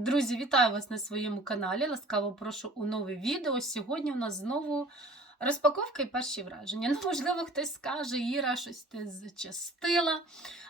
Друзі, вітаю вас на своєму каналі. Ласкаво прошу у нове відео. Сьогодні у нас знову розпаковка і перші враження. Ну, можливо, хтось скаже, Іра, щось ти зачастила.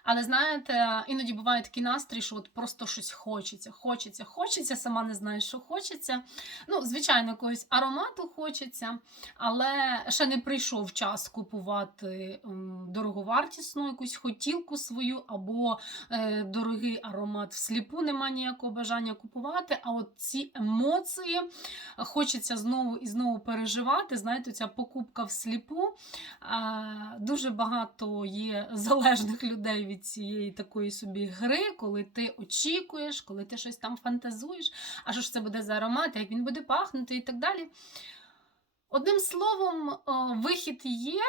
Але знаєте, іноді буває такий настрій, що от просто щось хочеться, хочеться, хочеться, сама не знаю, що хочеться. Ну, звичайно, якогось аромату хочеться, але ще не прийшов час купувати дороговартісну якусь хотілку свою або е, дорогий аромат всліпу, немає ніякого бажання купувати. А от ці емоції хочеться знову і знову переживати. Знаєте, ця покупка всліпу. Дуже багато є залежних людей від цієї такої собі гри, коли ти очікуєш, коли ти щось там фантазуєш, а що ж це буде за аромат, як він буде пахнути і так далі. Одним словом, вихід є,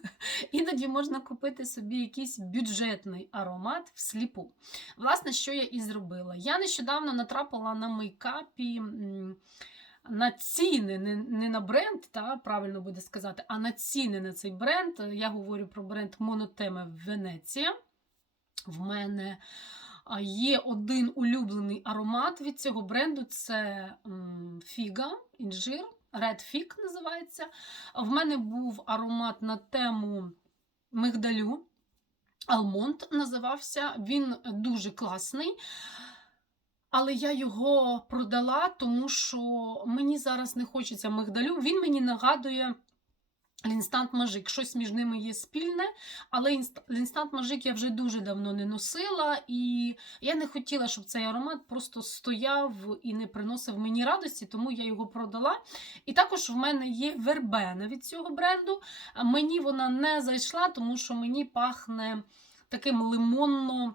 іноді можна купити собі якийсь бюджетний аромат всліпу. Власне, що я і зробила. Я нещодавно натрапила на мейкапі на ціни, не, не на бренд, та, правильно буде сказати, а на ціни на цей бренд. Я говорю про бренд Монотеме Венеція. В мене є один улюблений аромат від цього бренду це фіга, інжир. Red Fig називається. В мене був аромат на тему мигдалю. Алмонд називався. Він дуже класний. Але я його продала, тому що мені зараз не хочеться мигдалю. Він мені нагадує Лінстант Мажик. Щось між ними є спільне, але Лінстант Мажик я вже дуже давно не носила, і я не хотіла, щоб цей аромат просто стояв і не приносив мені радості, тому я його продала. І також в мене є вербена від цього бренду. Мені вона не зайшла, тому що мені пахне таким лимонно.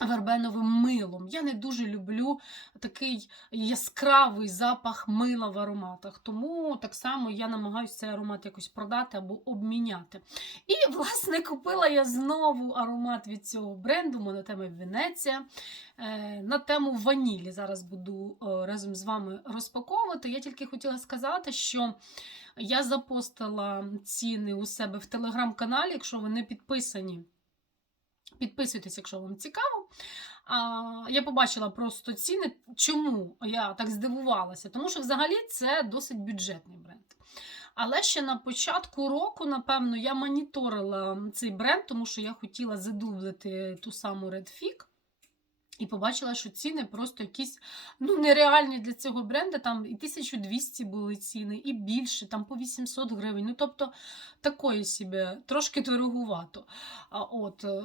Вербеновим милом. Я не дуже люблю такий яскравий запах мила в ароматах. Тому так само я намагаюся цей аромат якось продати або обміняти. І, власне, купила я знову аромат від цього бренду Монотеми Венеція е, на тему ванілі. Зараз буду е, разом з вами розпаковувати. Я тільки хотіла сказати, що я запостила ціни у себе в телеграм-каналі, якщо ви не підписані. Підписуйтесь, якщо вам цікаво. А, я побачила просто ціни. Чому я так здивувалася? Тому що взагалі це досить бюджетний бренд. Але ще на початку року, напевно, я моніторила цей бренд, тому що я хотіла задублити ту саму Red. І побачила, що ціни просто якісь ну, нереальні для цього бренду. Там і 1200 були ціни, і більше, там по 800 гривень. Ну, тобто, такої собі, трошки дороговато. А, от, е,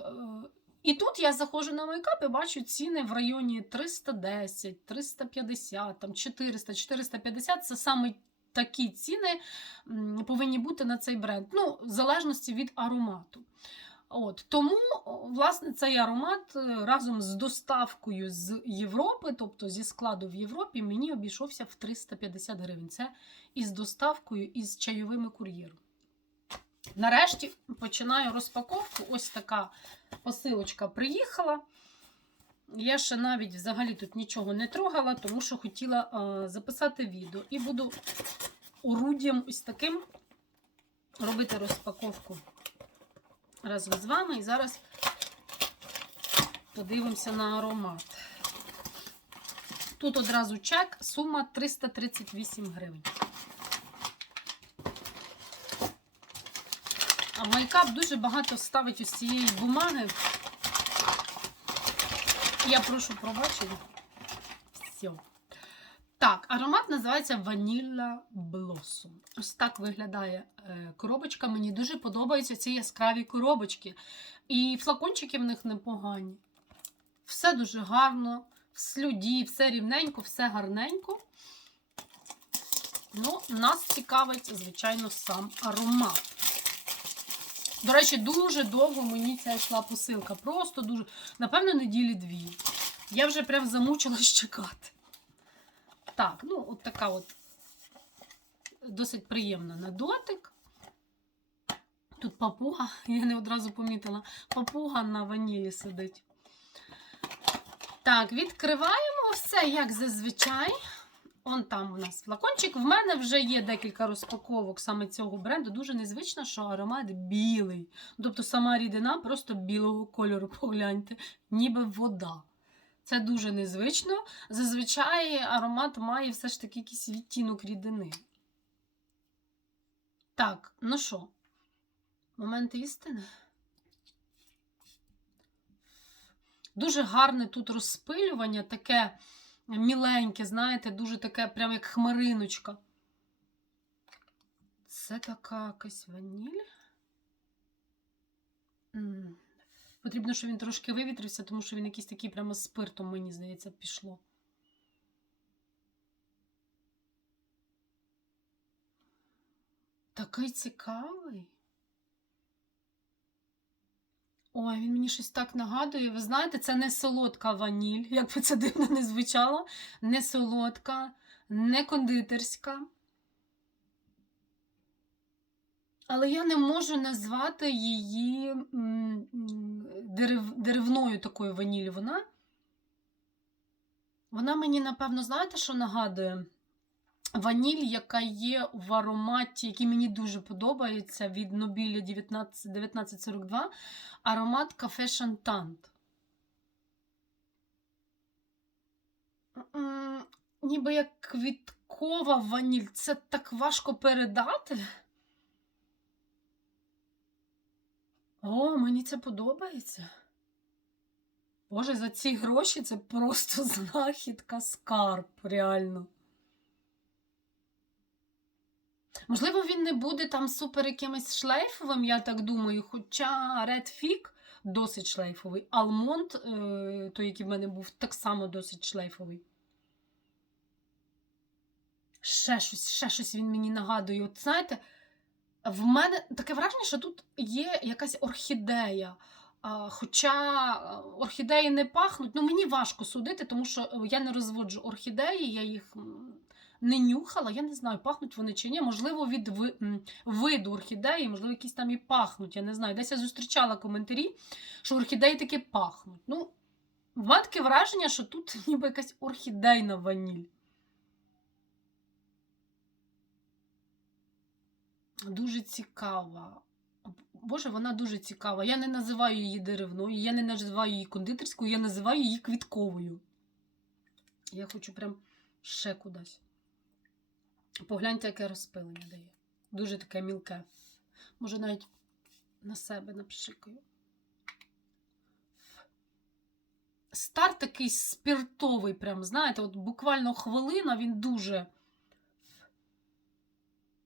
і тут я заходжу на мейкап і бачу ціни в районі 310, 350, там 400, 450 це саме такі ціни повинні бути на цей бренд. Ну, в залежності від аромату. От, тому, власне, цей аромат е, разом з доставкою з Європи, тобто зі складу в Європі, мені обійшовся в 350 гривень. Це із доставкою, і з чайовими кур'єром. Нарешті починаю розпаковку. Ось така посилочка приїхала. Я ще навіть взагалі тут нічого не трогала, тому що хотіла е, записати відео. І буду орудієм ось таким робити розпаковку разом з вами. І зараз подивимося на аромат. Тут одразу чек, сума 338 гривень. А майкап дуже багато ставить ось цієї бумаги. Я прошу пробачення. Все. Так, аромат називається Vanilla Blossom. Ось так виглядає е, коробочка. Мені дуже подобаються ці яскраві коробочки. І флакончики в них непогані. Все дуже гарно, в слюді, все рівненько, все гарненько. Ну, нас цікавить, звичайно, сам аромат. До речі, дуже довго мені ця йшла посилка. Просто дуже, напевно, неділі дві. Я вже прям замучилась чекати. Так, ну, от така от досить приємна на дотик. Тут папуга, я не одразу помітила, папуга на ванілі сидить. Так, відкриваємо все, як зазвичай. Он там у нас флакончик. В мене вже є декілька розпаковок саме цього бренду. Дуже незвично, що аромат білий. Тобто сама рідина просто білого кольору, погляньте, ніби вода. Це дуже незвично. Зазвичай аромат має все ж таки якийсь відтінок рідини. Так, ну що, момент істини. Дуже гарне тут розпилювання, таке міленьке, знаєте, дуже таке, прям як хмариночка. Це така якась ваніль. М, Потрібно, щоб він трошки вивітрився, тому що він якийсь такий прямо спиртом, мені здається, пішло. Такий цікавий. Ой, він мені щось так нагадує. Ви знаєте, це не солодка ваніль, як би це дивно не звучало. Не солодка, не кондитерська. Але я не можу назвати її дерев, деревною такою ваніллю. Вона, вона мені, напевно, знаєте, що нагадує? Ваніль, яка є в ароматі, який мені дуже подобається від Нобіля 19, 1942, аромат кафе Шантант. Ніби як квіткова ваніль. Це так важко передати. О, мені це подобається. Боже, за ці гроші це просто знахідка скарб, реально. Можливо, він не буде там супер якимось шлейфовим, я так думаю. Хоча Red Fig досить шлейфовий. Алмонд, е, той, який в мене був, так само досить шлейфовий. Ще щось, ще щось він мені нагадує. От знаєте, в мене таке враження, що тут є якась орхідея. Хоча е, орхідеї не пахнуть, ну мені важко судити, тому що е, я не розводжу орхідеї, я їх не нюхала, я не знаю, пахнуть вони чи ні. Можливо, від виду орхідеї, можливо, якісь там і пахнуть. Я не знаю. Десь я зустрічала коментарі, що орхідеї таки пахнуть. Ну, в мене таке враження, що тут ніби якась орхідейна ваніль. Дуже цікава. Боже, вона дуже цікава. Я не називаю її деревною, я не називаю її кондитерською, я називаю її квітковою. Я хочу прям ще кудись. Погляньте, яке розпилення дає. Дуже таке мілке. Може, навіть на себе напшикаю. Старт такий спіртовий, прям, знаєте, от буквально хвилина, він дуже.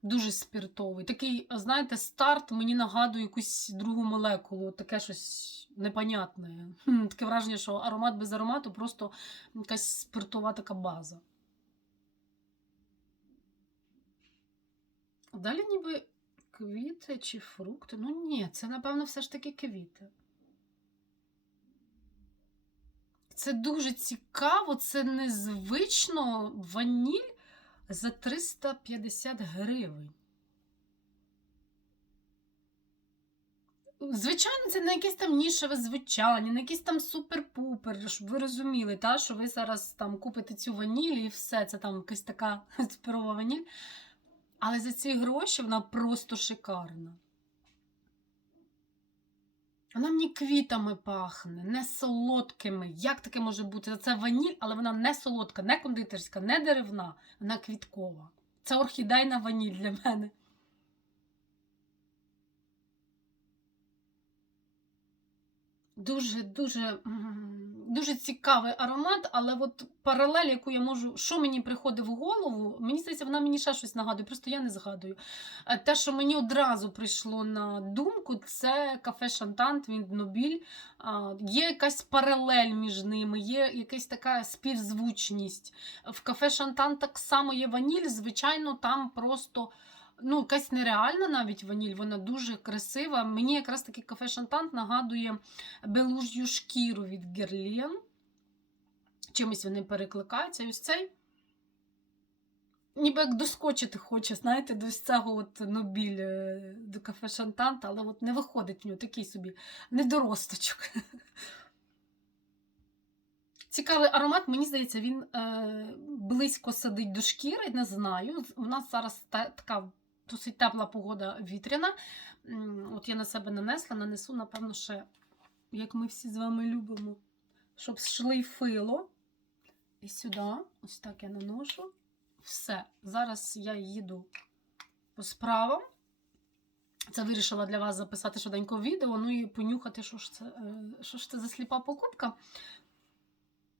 Дуже спіртовий. Такий, знаєте, старт мені нагадує якусь другу молекулу, таке щось непонятне. Таке враження, що аромат без аромату просто якась спиртова така база. Далі ніби квіти чи фрукти. Ну ні, це, напевно, все ж таки квіти. Це дуже цікаво, це незвично ваніль за 350 гривень. Звичайно, це не якесь там нішеве звучання, не якийсь там супер-пупер, щоб ви розуміли, та, що ви зараз там купите цю ваніль і все, це там якась така цукрова ваніль. Але за ці гроші вона просто шикарна. Вона мені квітами пахне, не солодкими. Як таке може бути? Це ваніль, але вона не солодка, не кондитерська, не деревна, вона квіткова. Це орхідейна ваніль для мене. Дуже, дуже, цікавий аромат, але от паралель, яку я можу, що мені приходить в голову, мені здається, вона мені ще щось нагадує, просто я не згадую. Е, Те, що мені одразу прийшло на думку, це кафе Шантант від Нобіль. Є якась паралель між ними, є якась така співзвучність. В кафе Шантант так само є ваніль, звичайно, там просто. Ну, якась нереальна навіть ваніль, вона дуже красива. Мені якраз таки кафе Шантант нагадує белуж'ю шкіру від Герлен. Чимось вони перекликаються. Ось цей. Ніби як доскочити хоче, знаєте, до цього от Нобіль е, до кафе Шантант, але от не виходить в нього такий собі недоросточок. Цікавий аромат, мені здається, він е, близько садить до шкіри, не знаю. У нас зараз та, така досить тепла погода вітряна. От я на себе нанесла, нанесу, напевно, ще, як ми всі з вами любимо, щоб шлейфило. І сюди, ось так я наношу. Все. Зараз я їду по справам. Це вирішила для вас записати швиденько відео, ну і понюхати, що ж це, е, що ж це за сліпа покупка.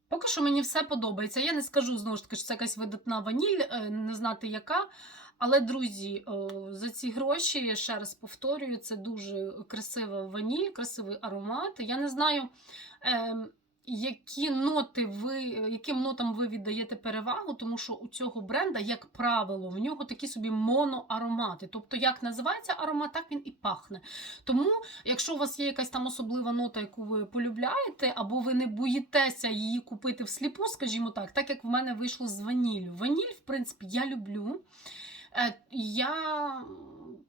Поки що мені все подобається. Я не скажу знову ж таки, що це якась видатна ваніль, е, не знати яка. Але, друзі, за ці гроші, ще раз повторюю, це дуже красива ваніль, красивий аромат. Я не знаю, е, які ноти ви, яким нотам ви віддаєте перевагу, тому що у цього бренда, як правило, в нього такі собі моноаромати. Тобто, як називається аромат, так він і пахне. Тому, якщо у вас є якась там особлива нота, яку ви полюбляєте, або ви не боїтеся її купити всліпу, скажімо так, так як в мене вийшло з ваніллю. Ваніль, в принципі, я люблю. Е, Я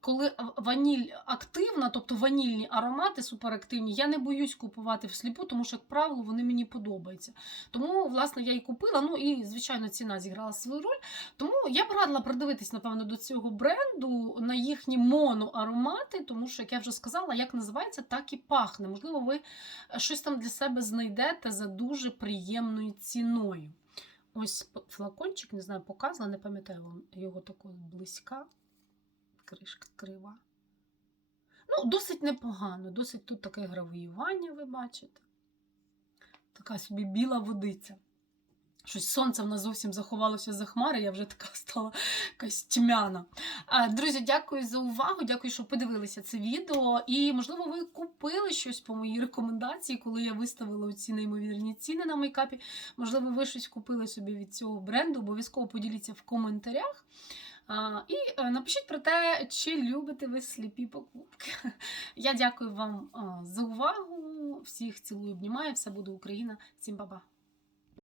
коли ваніль активна, тобто ванільні аромати суперактивні, я не боюсь купувати всліпу, тому що, як правило, вони мені подобаються. Тому, власне, я і купила. Ну і, звичайно, ціна зіграла свою роль. Тому я б радила придивитись, напевно, до цього бренду на їхні моноаромати, тому що, як я вже сказала, як називається, так і пахне. Можливо, ви щось там для себе знайдете за дуже приємною ціною. Ось флакончик, не знаю, показувала, не пам'ятаю вам його такого близька. Кришка крива. Ну, досить непогано, досить тут таке гравіювання, ви бачите. Така собі біла водиця. Щось сонце в нас зовсім заховалося за хмари, я вже така стала якась тьмяна. Друзі, дякую за увагу. Дякую, що подивилися це відео. І, можливо, ви купили щось по моїй рекомендації, коли я виставила ці неймовірні ціни на мейкапі. Можливо, ви щось купили собі від цього бренду. Обов'язково поділіться в коментарях. І е, напишіть про те, чи любите ви сліпі покупки. Я дякую вам за увагу. Всіх цілую, обнімаю. Все буде Україна. Всім па-па.